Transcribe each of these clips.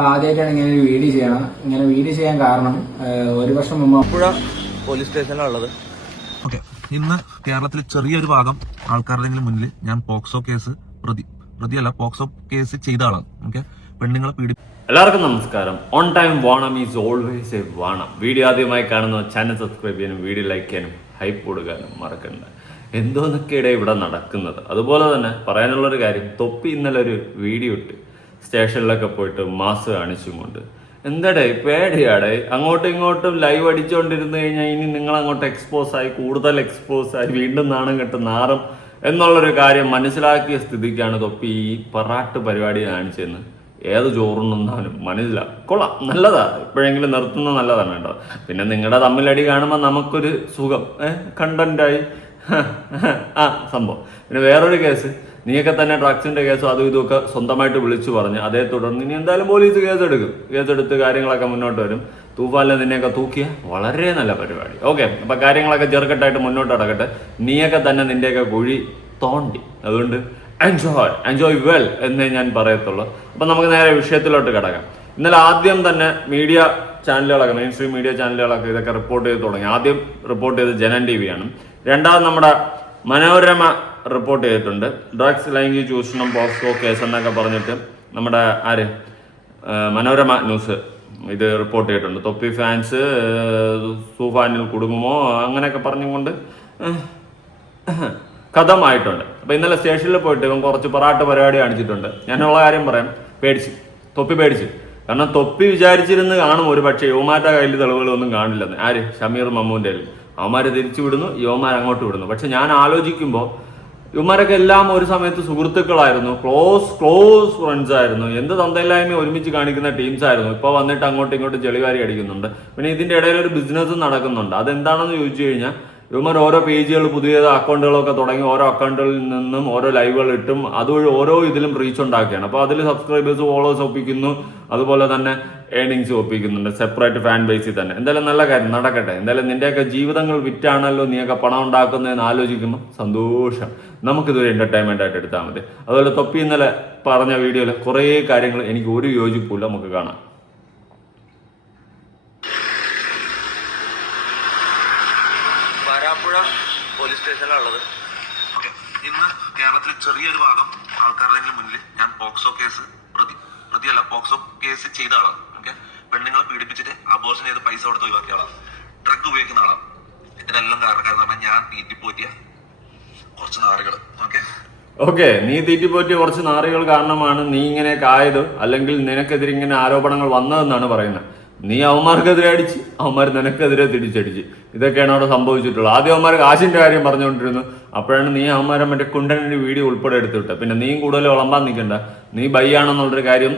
നമ്മൾ ആദ്യമായിട്ടാണ് ഇങ്ങനെ ഒരു വീഡിയോ ചെയ്യണം. ഇങ്ങനെ വീഡിയോ ചെയ്യാൻ കാരണം ഒരു വർഷം മുമ്പ് ആലപ്പുഴ പോലീസ് സ്റ്റേഷനിലുള്ളത്. ഓക്കെ, ഇന്ന് കേരളത്തിൽ ചെറിയൊരു ഭാഗം ആൾക്കാരുടെ മുന്നിൽ ഞാൻ പോക്സോ കേസ് പോക്സോ കേസ് ചെയ്ത ആളാണ്. ഓക്കെ, പെണ്ണുങ്ങളെ എല്ലാവർക്കും നമസ്കാരം. ഓൺ ടൈം വാണം ഈസ് ഓൾവേസ് എ വാണം. വീഡിയോ ആദ്യമായി കാണുന്ന ചാനൽ സബ്സ്ക്രൈബ് ചെയ്യാനും വീഡിയോ ലൈക്ക് ചെയ്യാനും ഹൈപ്പ് കൊടുക്കാനും മറക്കണ്ട. എന്തോന്നൊക്കെയുടെ ഇവിടെ നടക്കുന്നത്. അതുപോലെ തന്നെ പറയാനുള്ളൊരു കാര്യം, തൊപ്പി ഇന്നലെ ഒരു വീഡിയോ ഇട്ട് സ്റ്റേഷനിലൊക്കെ പോയിട്ട് മാസ് കാണിച്ചും കൊണ്ട് എന്താടേ പേടിയാടേ, അങ്ങോട്ടും ഇങ്ങോട്ടും ലൈവ് അടിച്ചുകൊണ്ടിരുന്നു കഴിഞ്ഞാൽ ഇനി നിങ്ങൾ അങ്ങോട്ട് കൂടുതൽ എക്സ്പോസ് ആയി വീണ്ടും നാണം കെട്ട് നാറും എന്നുള്ളൊരു കാര്യം മനസ്സിലാക്കിയ സ്ഥിതിക്കാണ് തൊപ്പി ഈ പറാട്ട് പരിപാടി കാണിച്ചതെന്ന് ഏത് ചോറുണ്ടെന്നാലും മനസ്സിലാവും. കൊള്ളാം, നല്ലതാ, എപ്പോഴെങ്കിലും നിർത്തുന്നത് നല്ലതാണ് കേട്ടോ. പിന്നെ നിങ്ങളുടെ തമ്മിലടി കാണുമ്പോൾ നമുക്കൊരു സുഖം, കണ്ടന്റായി ആ സംഭവം. പിന്നെ വേറൊരു കേസ്, നീയൊക്കെ തന്നെ ഡ്രഗ്സിന്റെ കേസും അതും ഇതുമൊക്കെ സ്വന്തമായിട്ട് വിളിച്ചു പറഞ്ഞ് അതേ തുടർന്ന് ഇനി എന്തായാലും പോലീസ് കേസെടുത്ത് കാര്യങ്ങളൊക്കെ മുന്നോട്ട് വരും. തൂഫാനിൽ നിന്നെയൊക്കെ തൂക്കിയ വളരെ നല്ല പരിപാടി. ഓക്കെ, അപ്പൊ കാര്യങ്ങളൊക്കെ ചെറുക്കെട്ടായിട്ട് മുന്നോട്ട് നടക്കട്ടെ. നീയൊക്കെ തന്നെ നിന്റെയൊക്കെ കുഴി തോണ്ടി, അതുകൊണ്ട് എൻജോയ് വെൽ എന്നേ ഞാൻ പറയത്തുള്ളൂ. അപ്പൊ നമുക്ക് നേരെ വിഷയത്തിലോട്ട് കിടക്കാം. ഇന്നലെ ആദ്യം തന്നെ മീഡിയ ചാനലുകളൊക്കെ, മെയിൻ സ്ട്രീം മീഡിയ ചാനലുകളൊക്കെ ഇതൊക്കെ റിപ്പോർട്ട് ചെയ്ത് തുടങ്ങി. ആദ്യം റിപ്പോർട്ട് ചെയ്ത് ജനൻ TV ആണ്. രണ്ടാമത് നമ്മുടെ മനോരമ റിപ്പോർട്ട് ചെയ്തിട്ടുണ്ട്. ഡ്രഗ്സ് ലൈംഗിക ചൂഷണം പോക്സോ കേസ് എന്നൊക്കെ പറഞ്ഞിട്ട് നമ്മുടെ മനോരമ ന്യൂസ് ഇത് റിപ്പോർട്ട് ചെയ്തിട്ടുണ്ട്. തൊപ്പി ഫാൻസ് തൂഫാനിൽ കുടുങ്ങുമോ അങ്ങനെയൊക്കെ പറഞ്ഞുകൊണ്ട് കഥമായിട്ടുണ്ട്. അപ്പൊ ഇന്നലെ സ്റ്റേഷനിൽ പോയിട്ട് ഇവൻ കുറച്ച് പറാട്ട് പരിപാടി കാണിച്ചിട്ടുണ്ട്. ഞാനുള്ള കാര്യം പറയാം, തൊപ്പി പേടിച്ച്. കാരണം തൊപ്പി വിചാരിച്ചിരുന്ന് കാണും ഒരു പക്ഷേ യുവമാരുടെ കയ്യിൽ തെളിവുകളൊന്നും കാണില്ലെന്ന്. ആര്? ഷമീർ മമ്മൂന്റെ കയ്യിൽ. അവന്മാര് തിരിച്ചു വിടുന്നു, യുവമാർ അങ്ങോട്ട് വിടുന്നു. പക്ഷെ ഞാൻ ആലോചിക്കുമ്പോൾ ഇവന്മാരൊക്കെ എല്ലാം ഒരു സമയത്ത് സുഹൃത്തുക്കളായിരുന്നു, ക്ലോസ് ഫ്രണ്ട്സ് ആയിരുന്നു, എന്ത് തന്തയില്ലായ്മ ഒരുമിച്ച് കാണിക്കുന്ന ടീംസ് ആയിരുന്നു. ഇപ്പൊ വന്നിട്ട് അങ്ങോട്ടും ഇങ്ങോട്ടും ചെളിവാരി അടിക്കുന്നുണ്ട്. പിന്നെ ഇതിന്റെ ഇടയിൽ ഒരു ബിസിനസ് നടക്കുന്നുണ്ട്. അതെന്താണെന്ന് ചോദിച്ചു കഴിഞ്ഞാൽ ഇവന്മാർ ഓരോ പേജുകൾ, പുതിയ അക്കൗണ്ടുകളൊക്കെ തുടങ്ങി ഓരോ അക്കൗണ്ടുകളിൽ നിന്നും ഓരോ ലൈവുകൾ ഇട്ടും അതുവഴി ഓരോ ഇതിലും റീച്ച് ഉണ്ടാക്കുകയാണ്. അപ്പോൾ അതിൽ സബ്സ്ക്രൈബേഴ്സ്, ഫോളോവേഴ്സ് ഒപ്പിക്കുന്നു, അതുപോലെ തന്നെ ഏർണിങ്സ് ഒപ്പിക്കുന്നുണ്ട് സെപ്പറേറ്റ് ഫാൻ ബേസിൽ തന്നെ. എന്തായാലും നല്ല കാര്യം, നടക്കട്ടെ. എന്തായാലും നിന്റെയൊക്കെ ജീവിതങ്ങൾ വിറ്റാണല്ലോ നീയൊക്കെ പണം ഉണ്ടാക്കുന്നതെന്ന് ആലോചിക്കുമ്പോൾ സന്തോഷം. നമുക്കിതൊരു എന്റർടൈൻമെന്റ് ആയിട്ട് എടുത്താൽ മതി. അതുപോലെ തൊപ്പി ഇന്നലെ പറഞ്ഞ വീഡിയോയിൽ കുറേ കാര്യങ്ങൾ എനിക്ക് ഒരു യോജിപ്പില്ല, നമുക്ക് കാണാം. ആലപ്പുഴ പോലീസ് സ്റ്റേഷനിലുള്ളത്. ഓക്കെ, ഇന്ന് കേരളത്തിൽ ചെറിയൊരു ഭാഗം ആൾക്കാരുടെ മുന്നിൽ ഞാൻ പോക്സോ കേസ് പോക്സോ കേസ് ചെയ്ത ആളാണ്. ഓക്കെ, പെണ്ണുങ്ങളെ പീഡിപ്പിച്ചിട്ട് അബോർഷൻ ചെയ്ത് പൈസ കൊടുത്ത് ഒഴിവാക്കിയ ആളാണ്. ഡ്രഗ് ഉപയോഗിക്കുന്ന ആളാണ്. ഇതിനെല്ലാം കാരണക്കാരെന്ന് പറഞ്ഞാൽ ഞാൻ തീറ്റിപ്പോറ്റിയ കുറച്ച് നാറുകൾ. ഓക്കെ, നീ തീറ്റിപ്പോറ്റിയ കുറച്ച് നാറുകൾ കാരണമാണ് നീ ഇങ്ങനെയൊക്കെ ആയത്, അല്ലെങ്കിൽ നിനക്കെതിരെ ഇങ്ങനെ ആരോപണങ്ങൾ വന്നതെന്നാണ് പറയുന്നത്. നീ അവന്മാർക്കെതിരെ അടിച്ച്, അവന്മാർ നിനക്കെതിരെ തിരിച്ചടിച്ച്, ഇതൊക്കെയാണ് അവിടെ സംഭവിച്ചിട്ടുള്ളത്. ആദ്യം അവന്മാർ കാശിന്റെ കാര്യം പറഞ്ഞുകൊണ്ടിരുന്നു. അപ്പോഴാണ് നീ അവന്മാരെ മറ്റേ കുണ്ടനിന്റെ വീഡിയോ ഉൾപ്പെടെ എടുത്തിട്ട്. പിന്നെ നീയും കൂടുതൽ വിളമ്പാൻ നിൽക്കണ്ട. നീ ബൈയാണെന്നുള്ളൊരു കാര്യം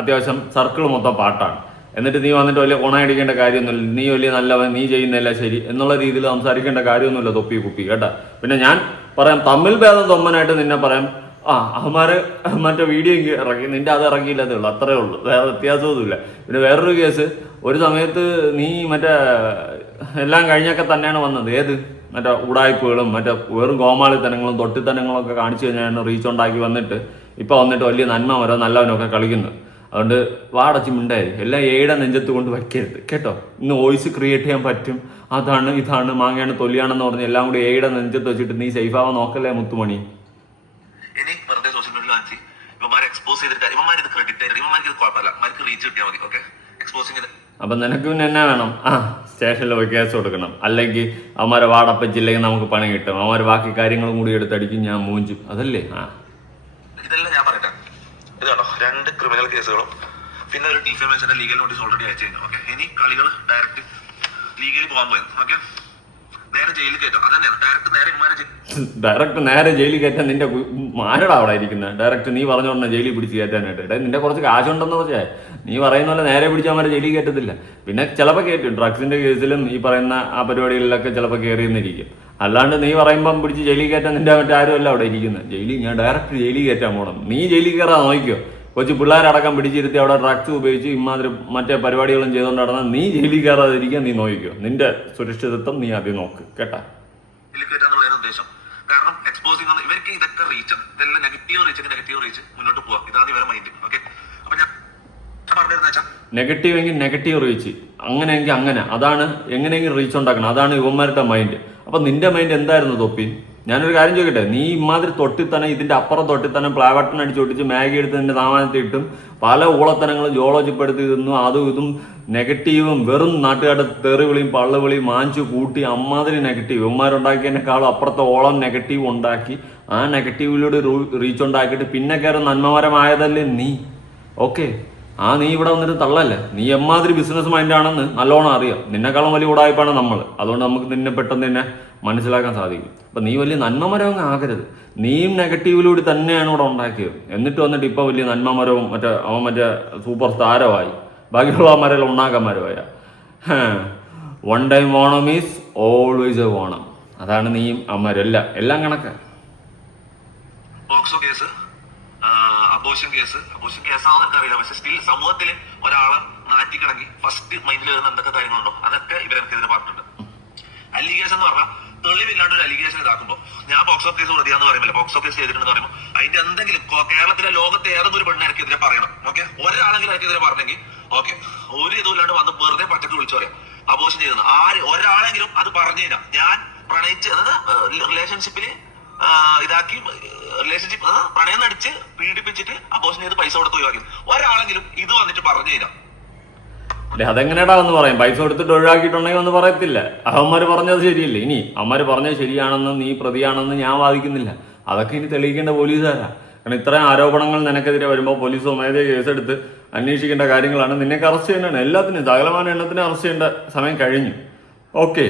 അത്യാവശ്യം സർക്കിൾ മൊത്തം പാട്ടാണ്. എന്നിട്ട് നീ വന്നിട്ട് വലിയ കൊണയടിക്കേണ്ട കാര്യമൊന്നുമില്ല. നീ വലിയ നല്ലവൻ, നീ ചെയ്യുന്നില്ല ശരി എന്നുള്ള രീതിയിൽ സംസാരിക്കേണ്ട കാര്യമൊന്നുമില്ല തൊപ്പി കുപ്പി കേട്ടാ. പിന്നെ ഞാൻ പറയാം, തമ്മിൽ ഭേദം തൊമ്മനായിട്ട് നിന്നെ പറയാം. അവന്മാര് മറ്റേ വീഡിയോ ഇറക്കി, നിന്റെ അത് ഇറക്കിയില്ലതേ ഉള്ളൂ, അത്രേ ഉള്ളൂ, വേറെ വ്യത്യാസമൊന്നുമില്ല. പിന്നെ വേറൊരു കേസ്, ഒരു സമയത്ത് നീ മറ്റേ എല്ലാം കഴിഞ്ഞൊക്കെ തന്നെയാണ് വന്നത്. ഏത് മറ്റേ ഉടായ്പകളും മറ്റേ വെറും കോമാളിത്തനങ്ങളും തൊട്ടിത്തനങ്ങളും ഒക്കെ കാണിച്ചു കഴിഞ്ഞാണ് റീച്ച് ഉണ്ടാക്കി വന്നിട്ട് ഇപ്പൊ വന്നിട്ട് വലിയ നന്മ വരോ നല്ലവനൊക്കെ കളിക്കുന്നത്. അതുകൊണ്ട് വാടച്ച് മിണ്ടായി, എല്ലാം ഏടെ നെഞ്ചത്ത് കൊണ്ട് വയ്ക്കരുത് കേട്ടോ. ഇന്ന് വോയിസ് ക്രിയേറ്റ് ചെയ്യാൻ പറ്റും, അതാണ് ഇതാണ് മാങ്ങയാണ് തൊലിയാണെന്ന് പറഞ്ഞ് എല്ലാം കൂടി ഏടെ നെഞ്ചത്ത് വെച്ചിട്ട് നീ സേഫ് ആവാൻ നോക്കല്ലേ മുത്തുമണി. ഇനി വെറുതെ സോഷ്യൽ മീഡിയയിൽ കാണിച്ച് ഇവന്മാരെ എക്സ്പോസ് ചെയ്തിട്ട് ഇവന്മാർ ഇത് ക്രെഡിറ്റ് ആയിട്ട് ഇവന്മാർക്ക് ഇത് കുഴപ്പമില്ല, അവർക്ക് റീച്ച് കിട്ടിയാൽ മതി. ഓക്കെ, എക്സ്പോസിംഗ് ഇത്. അപ്പൊ നിനക്ക് പിന്നെ എന്നാ വേണം? സ്റ്റേഷനിൽ പോയി കേസ് കൊടുക്കണം, അല്ലെങ്കിൽ അവന്മാരെ വാടപ്പച്ചില്ലെങ്കിൽ നമുക്ക് പണി കിട്ടും, അവന്മാർ ബാക്കി കാര്യങ്ങളും കൂടി എടുത്തടിക്കും, ഞാൻ മൂഞ്ചും, അതല്ലേ? ഇതെല്ലാം ഞാൻ പറയട്ടെ. ഇത് കണ്ടോ, 2 ക്രിമിനൽ കേസുകളും പിന്നെ ഒരു ഡിഫേമേഷന്റെ ലീഗൽ നോട്ടീസ് ഓൾറെഡി അയച്ചു കഴിഞ്ഞു. ഓക്കെ, ഇനി കളികൾ ഡയറക്റ്റ് ലീഗലി പോകാൻ പോയത്. ഓക്കെ, നേരെ ജയിലിൽ കയറ്റും. അതന്നെയാണ് ഡയറക്റ്റ് നേരെ ജയിലിൽ കയറ്റാൻ. നിന്റെ ആരടാ അവിടെ ഇരിക്കുന്നത്? ഡയറക്റ്റ് നീ പറഞ്ഞ പറഞ്ഞ ജയിലിൽ പിടിച്ച് കയറ്റാനായിട്ട്. നിന്റെ കുറച്ച് കാശുണ്ടെന്ന് വെച്ചാൽ നീ പറയുന്ന പോലെ നേരെ പിടിച്ചവന്മാരെ ജയിലിൽ കയറ്റത്തില്ല. പിന്നെ ചിലപ്പോൾ കയറ്റും, ഡ്രഗ്സിന്റെ കേസിലും ഈ പറയുന്ന ആ പരിപാടികളിലൊക്കെ ചിലപ്പോൾ കയറിയെന്നിരിക്കും. അല്ലാണ്ട് നീ പറയുമ്പം പിടിച്ച് ജയിലിൽ കയറ്റാൻ നിന്റെ മറ്റാരുമല്ല അവിടെ ഇരിക്കുന്നത്. ഞാൻ ഡയറക്റ്റ് ജയിലിൽ കയറ്റാൻ പോകണം. നീ ജയിലിൽ കയറാൻ നോക്കിയോ? കൊച്ചു പിള്ളേരടക്കം പിടിച്ചിരുത്തി അവിടെ ഡ്രഗ്സ് ഉപയോഗിച്ച് ഇമാതിരി മറ്റേ പരിപാടികളും ചെയ്തുകൊണ്ട് നടന്നാൽ നീ ജയിലിൽ കയറാതിരിക്കാൻ നീ നോക്കിക്കോ. നിന്റെ സുരക്ഷിതത്വം നീ ആദ്യം നോക്ക് കേട്ടാ. ഉദ്ദേശം കാരണം എക്സ്പോസിംഗ് ഇവർക്ക് ഇതൊക്കെ റീച്ച്, ഇതെല്ലാം നെഗറ്റീവ് റീച്ച് മുന്നോട്ട് പോവാം. ഇതാണ് ഇവരുടെ മൈൻഡ്. ഓക്കെ, അപ്പൊ ഞാൻ പറഞ്ഞിരുന്ന വെച്ചാൽ നെഗറ്റീവ് എങ്കിൽ നെഗറ്റീവ് റീച്ച്, അങ്ങനെയെങ്കിൽ അങ്ങനെ, അതാണ് എങ്ങനെയെങ്കിലും റീച്ച് ഉണ്ടാക്കണം, അതാണ് യുവന്മാരുടെ മൈൻഡ്. അപ്പൊ നിന്റെ മൈൻഡ് എന്തായിരുന്നു തൊപ്പി? ഞാനൊരു കാര്യം ചോദിക്കട്ടെ, നീ ഇമാതിരി തൊട്ടിൽ തന്നെ ഇതിന്റെ അപ്പുറം തൊട്ടിൽ തന്നെ പ്ലേ ബട്ടൺ അടിച്ച് ഒട്ടിച്ച് മാഗി എടുത്ത് നിന്റെ താമാനത്തിൽ ഇട്ടും പല ഊളത്തനങ്ങളും ജോളോജിപ്പെടുത്തി തിന്നു, അതും ഇതും നെഗറ്റീവും വെറും നാട്ടുകാരുടെ തെറിവിളിയും പള്ളുവിളിയും മാഞ്ചു കൂട്ടി അമ്മാതിരി നെഗറ്റീവ് ഇവന്മാരുണ്ടാക്കിയതിനേക്കാളും അപ്പുറത്തെ ഓളം നെഗറ്റീവ് ഉണ്ടാക്കി ആ നെഗറ്റീവിലൂടെ റീച്ച് ഉണ്ടാക്കിയിട്ട് പിന്നെ കയറി നന്മമരമായതല്ലേ നീ. ഓക്കെ, നീ ഇവിടെ വന്നിട്ട് തള്ളല്ലേ, നീ എമ്മാതിരി ബിസിനസ് മൈൻഡാണെന്ന് നല്ലോണം അറിയാം. നിന്നെക്കാളും വലിയ ഉടായ്പാണ് നമ്മൾ, അതുകൊണ്ട് നമുക്ക് നിന്നെ പെട്ടെന്ന് തന്നെ മനസ്സിലാക്കാൻ സാധിക്കും. അപ്പം നീ വലിയ നന്മമരവും ആകരുത്. നീയും നെഗറ്റീവിലൂടെ തന്നെയാണ് ഇവിടെ ഉണ്ടാക്കിയത്. എന്നിട്ട് വന്നിട്ട് ഇപ്പം വലിയ നന്മമരവും അവൻ മറ്റേ സൂപ്പർ താരമായി, ബാക്കിയുള്ളവന്മാരെല്ലാം ഉണ്ടാക്കന്മാരുമായ. One time Onam is always a Onam. അതാണ് നീയും അമ്മരും എല്ലാം കണക്കാണ്. പോക്സോ കേസ്, അബോഷൻ കേസാണെന്ന് എനിക്കറിയില്ല, പക്ഷെ സ്റ്റിൽ സമൂഹത്തിൽ ഒരാളെ നാറ്റിക്കിടങ്ങി ഫസ്റ്റ് മൈൻഡിൽ വരുന്ന എന്തൊക്കെ കാര്യങ്ങളുണ്ടോ അതൊക്കെ ഇവരെനിക്കെതിരെ പറഞ്ഞിട്ടുണ്ട്. അലിഗേഷൻ എന്ന് പറഞ്ഞാൽ തെളിവില്ലാണ്ട് ഒരു അലിഗേഷൻ ഇതാക്കുമ്പോൾ ഞാൻ പോക്സോ കേസ് പ്രതിയാന്ന് പറയുമ്പോൾ പോക്സോ കേസ് ചെയ്തിട്ടുണ്ടെന്ന് പറയുമ്പോൾ അതിന്റെ എന്തെങ്കിലും കേരളത്തിലെ ലോകത്തെ ഏതൊരു പെണ്ണ് എനിക്കെതിരെ പറയണം. ഓക്കെ, ഒരാളെങ്കിലും എനിക്കെതിരെ പറഞ്ഞെങ്കിൽ ഓക്കെ, ഒരു ഇതുമില്ലാണ്ട് വന്ന് വെറുതെ പച്ചക്ക് വിളിച്ചു പറയാം അബോഷൻ ചെയ്തെന്ന്. ഒരാളെങ്കിലും അത് പറഞ്ഞു കഴിഞ്ഞാൽ ഞാൻ പ്രണയിച്ച് റിലേഷൻഷിപ്പില് ഇതാക്കി റിലേഷൻഷിപ്പ് പ്രണയം നടിച്ച് പീഡിപ്പിച്ചിട്ട് അബോഷൻ ചെയ്ത് പൈസ കൊടുത്ത് ഒഴിവാക്കി ഒരാളെങ്കിലും ഇത് വന്നിട്ട് പറഞ്ഞു തരാം. അതെങ്ങനെയാടാ എന്ന് പറയും? പൈസ കൊടുത്തിട്ട് ഒഴിവാക്കിയിട്ടുണ്ടെങ്കിൽ ഒന്ന് പറയത്തില്ല. അവന്മാര് പറഞ്ഞത് ശരിയല്ലേ? ഇനി അവന്മാര് പറഞ്ഞത് ശരിയാണെന്ന് നീ പ്രതിയാണെന്ന് ഞാൻ വാദിക്കുന്നില്ല. അതൊക്കെ ഇനി തെളിയിക്കേണ്ട പോലീസുകാരാ. കാരണം ഇത്രയും ആരോപണങ്ങൾ നിനക്കെതിരെ വരുമ്പോൾ പോലീസ് സ്വമേധയാ കേസെടുത്ത് അന്വേഷിക്കേണ്ട കാര്യങ്ങളാണ്. നിനക്ക് അറസ്റ്റ് ചെയ്യേണ്ടതാണ്. എല്ലാത്തിനും സകലമാന എണ്ണത്തിനും അറസ്റ്റ് ചെയ്യേണ്ട സമയം കഴിഞ്ഞു. ഓക്കെ,